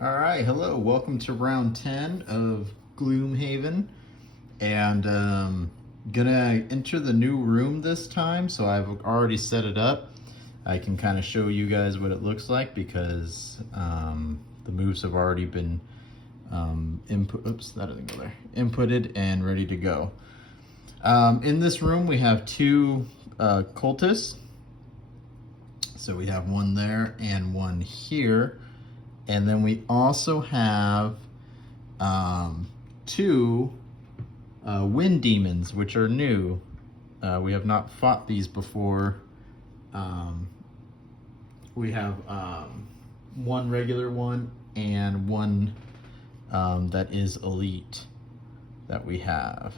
All right, hello. Welcome to round 10 of Gloomhaven. And gonna enter the new room this time, so I've already set it up. I can kind of show you guys what it looks like because the moves have already been inputted and ready to go. In this room we have two cultists. So we have one there and one here. And then we also have two wind demons, which are new. We have not fought these before. We have one regular one and one that is elite that we have.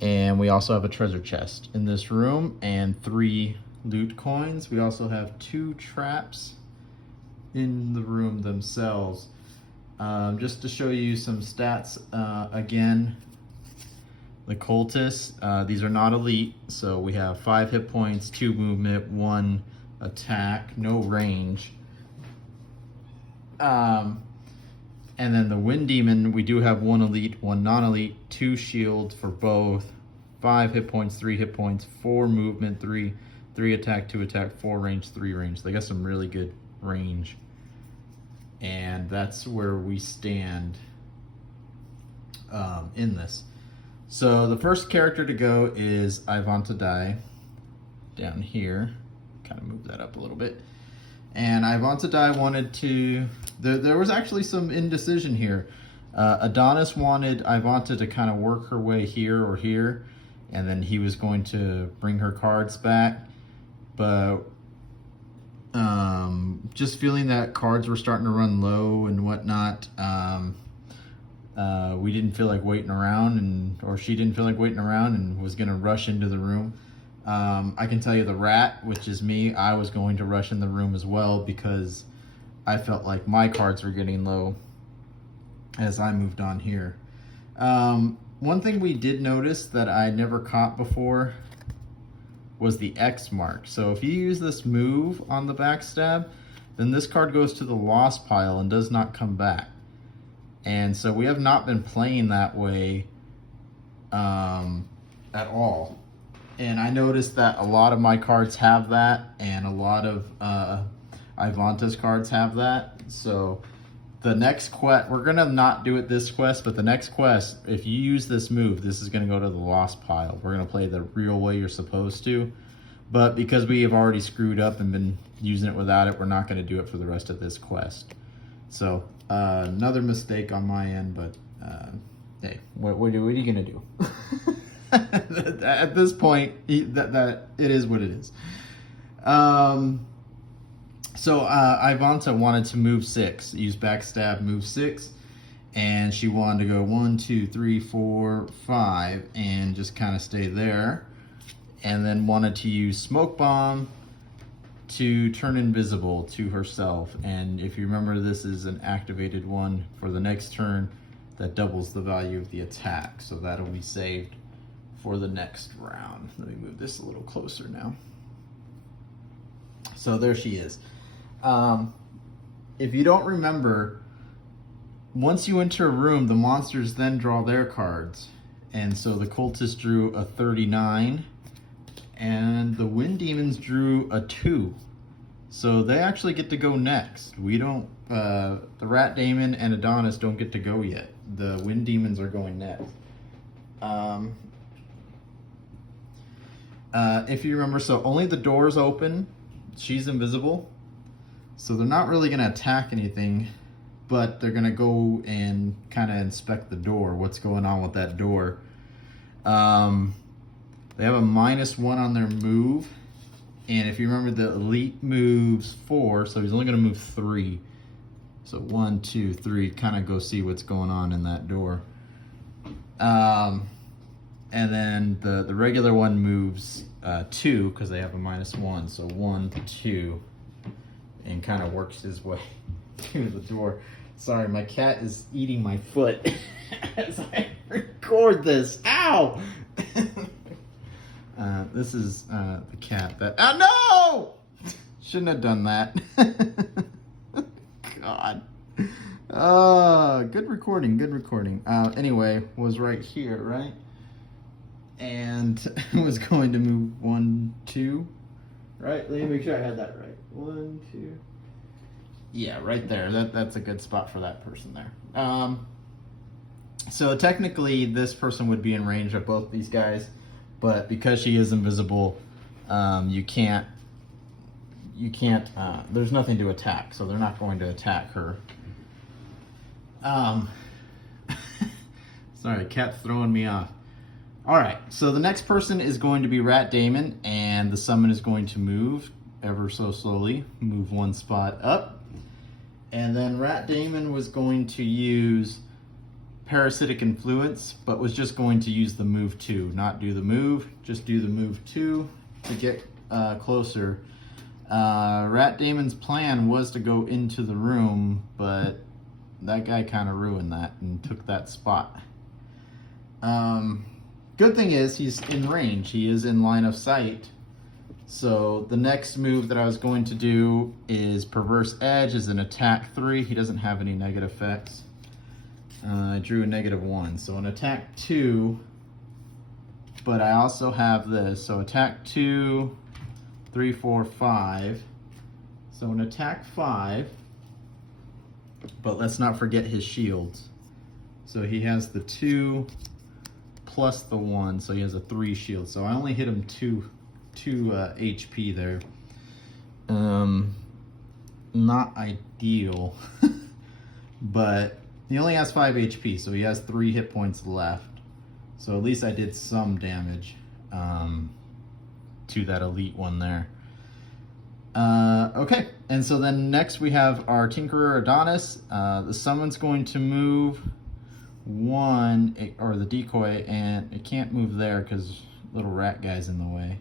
And we also have a treasure chest in this room and 3 loot coins. We also have 2 traps in the room themselves. Just to show you some stats again, the cultists, these are not elite, so we have 5 hit points, 2 movement, 1 attack, no range. And then the wind demon, we do have 1 elite, 1 non-elite, 2 shield for both, 5 hit points, 3 hit points, 4 movement, 3 attack, 2 attack, 4 range, 3 range. They got some really good range. And that's where we stand in this. So the first character to go is Ivanta Dai down here. Kind of move that up a little bit. And Ivanta Dai wanted to, there was actually some indecision here. Adonis wanted Ivanta to kind of work her way here or here, and then he was going to bring her cards back. But just feeling that cards were starting to run low and whatnot, we didn't feel like waiting around, or she didn't feel like waiting around and was going to rush into the room. I can tell you the rat, which is me, I was going to rush in the room as well because I felt like my cards were getting low as I moved on here. One thing we did notice that I never caught before was the X mark. So if you use this move on the backstab, then this card goes to the loss pile and does not come back. And so we have not been playing that way at all. And I noticed that a lot of my cards have that, and a lot of Ivanta's cards have that. So the next quest, we're gonna not do it this quest, but the next quest, if you use this move, this is gonna go to the lost pile. We're gonna play the real way you're supposed to. But because we have already screwed up and been using it without it, we're not gonna do it for the rest of this quest. So another mistake on my end, but hey, what are you gonna do? At this point, that it is what it is. So Ivanta wanted to move 6, use backstab, move 6, and she wanted to go 1, 2, 3, 4, 5, and just kind of stay there. And then wanted to use smoke bomb to turn invisible to herself. And if you remember, this is an activated one for the next turn that doubles the value of the attack. So that'll be saved for the next round. Let me move this a little closer now. So there she is. If you don't remember, once you enter a room, the monsters then draw their cards. And so the cultists drew a 39, and the wind demons drew a 2. So they actually get to go next. We don't, the rat demon and Adonis don't get to go yet. The wind demons are going next. If you remember, so only the door's open. She's invisible. So they're not really going to attack anything, but they're going to go and kind of inspect the door, what's going on with that door. They have a -1 on their move. And if you remember, the elite moves 4, so he's only going to move 3. So 1, 2, 3, kind of go see what's going on in that door. And then the regular one moves 2 because they have a -1. So 1, 2, and kind of works his way to the door. Sorry, my cat is eating my foot as I record this. Ow! This is the cat that... Oh, no! Shouldn't have done that. God. Good recording, good recording. Anyway, was right here, right? And was going to move 1, 2, right? Let me make sure I had that right. 1, 2. Yeah, right there. That's a good spot for that person there. So technically this person would be in range of both these guys, but because she is invisible, you can't, there's nothing to attack, so they're not going to attack her. Sorry, cat's throwing me off. All right, so the next person is going to be Rat Damon, and the summon is going to move ever so slowly, move 1 spot up. And then Rat Damon was going to use Parasitic Influence, but was just going to use the move 2, not do the move, just do the move 2 to get closer. Rat Damon's plan was to go into the room, but that guy kind of ruined that and took that spot. Good thing is he's in range. He is in line of sight. So the next move that I was going to do is Perverse Edge is an attack 3. He doesn't have any negative effects. I drew a -1. So an attack 2, but I also have this. So attack 2, 3, 4, 5. So an attack 5, but let's not forget his shields. So he has the 2 plus the 1, so he has a 3 shield. So I only hit him 2 HP there. Not ideal, but he only has 5 HP, so he has 3 hit points left. So at least I did some damage to that elite one there. Okay, and so then next we have our Tinkerer Adonis. The summon's going to move 1, or the decoy, and it can't move there because little rat guy's in the way.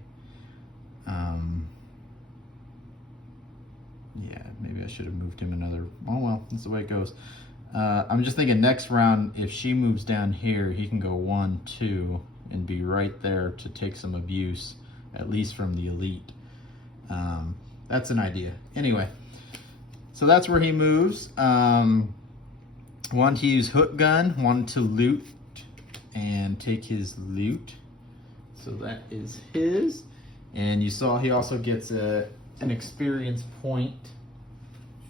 Yeah, maybe I should have moved him another. Oh well, that's the way it goes. I'm just thinking next round, if she moves down here, he can go 1, 2, and be right there to take some abuse, at least from the elite. That's an idea. Anyway, so that's where he moves. Wanted to use Hook Gun, wanted to loot and take his loot. So that is his. And you saw he also gets an experience point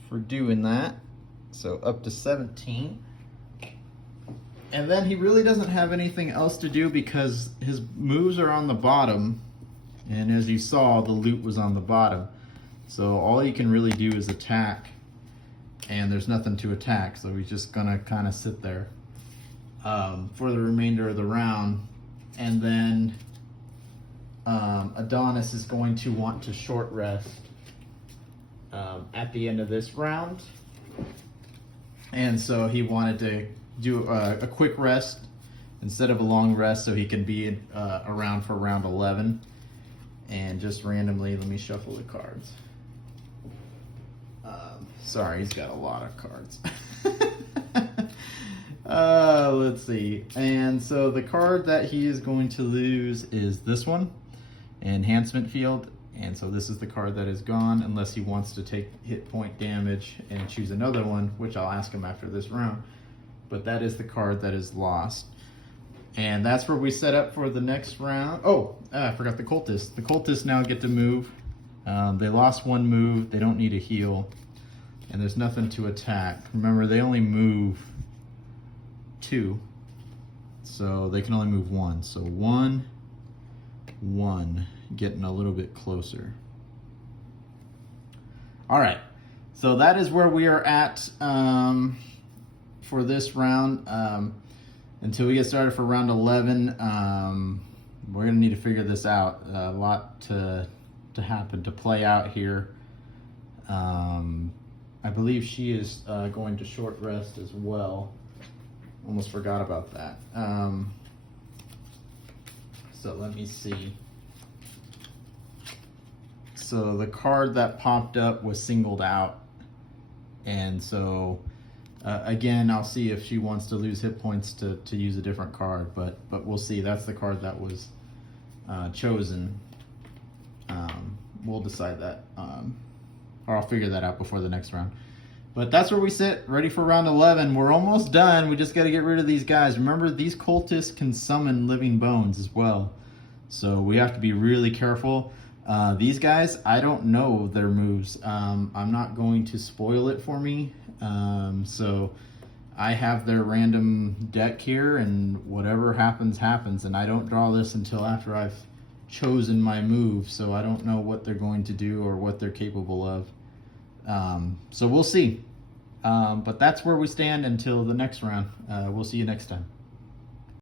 for doing that. So up to 17. And then he really doesn't have anything else to do because his moves are on the bottom. And as you saw, the loot was on the bottom. So all he can really do is attack. And there's nothing to attack, so he's just gonna kind of sit there for the remainder of the round. And then Adonis is going to want to short rest at the end of this round. And so he wanted to do a quick rest instead of a long rest so he can be around for round 11. And just randomly, let me shuffle the cards. Sorry, he's got a lot of cards. Let's see. And so the card that he is going to lose is this one, Enhancement Field. And so this is the card that is gone unless he wants to take hit point damage and choose another one, which I'll ask him after this round. But that is the card that is lost. And that's where we set up for the next round. Oh, I forgot the Cultists. The Cultists now get to move. They lost 1 move. They don't need a heal. And there's nothing to attack. Remember, they only move 2. So they can only move 1. So 1, 1. Getting a little bit closer. All right. So that is where we are at for this round. Until we get started for round 11, we're going to need to figure this out. A lot to happen, to play out here. I believe she is going to short rest as well. Almost forgot about that. So let me see. So the card that popped up was singled out. And so, again, I'll see if she wants to lose hit points to use a different card. But we'll see. That's the card that was chosen. We'll decide that. Or I'll figure that out before the next round. But that's where we sit, ready for round 11. We're almost done. We just got to get rid of these guys. Remember, these cultists can summon living bones as well. So we have to be really careful. These guys, I don't know their moves. I'm not going to spoil it for me. So I have their random deck here, and whatever happens, happens. And I don't draw this until after I've chosen my move. So I don't know what they're going to do or what they're capable of. So we'll see. But that's where we stand until the next round. We'll see you next time.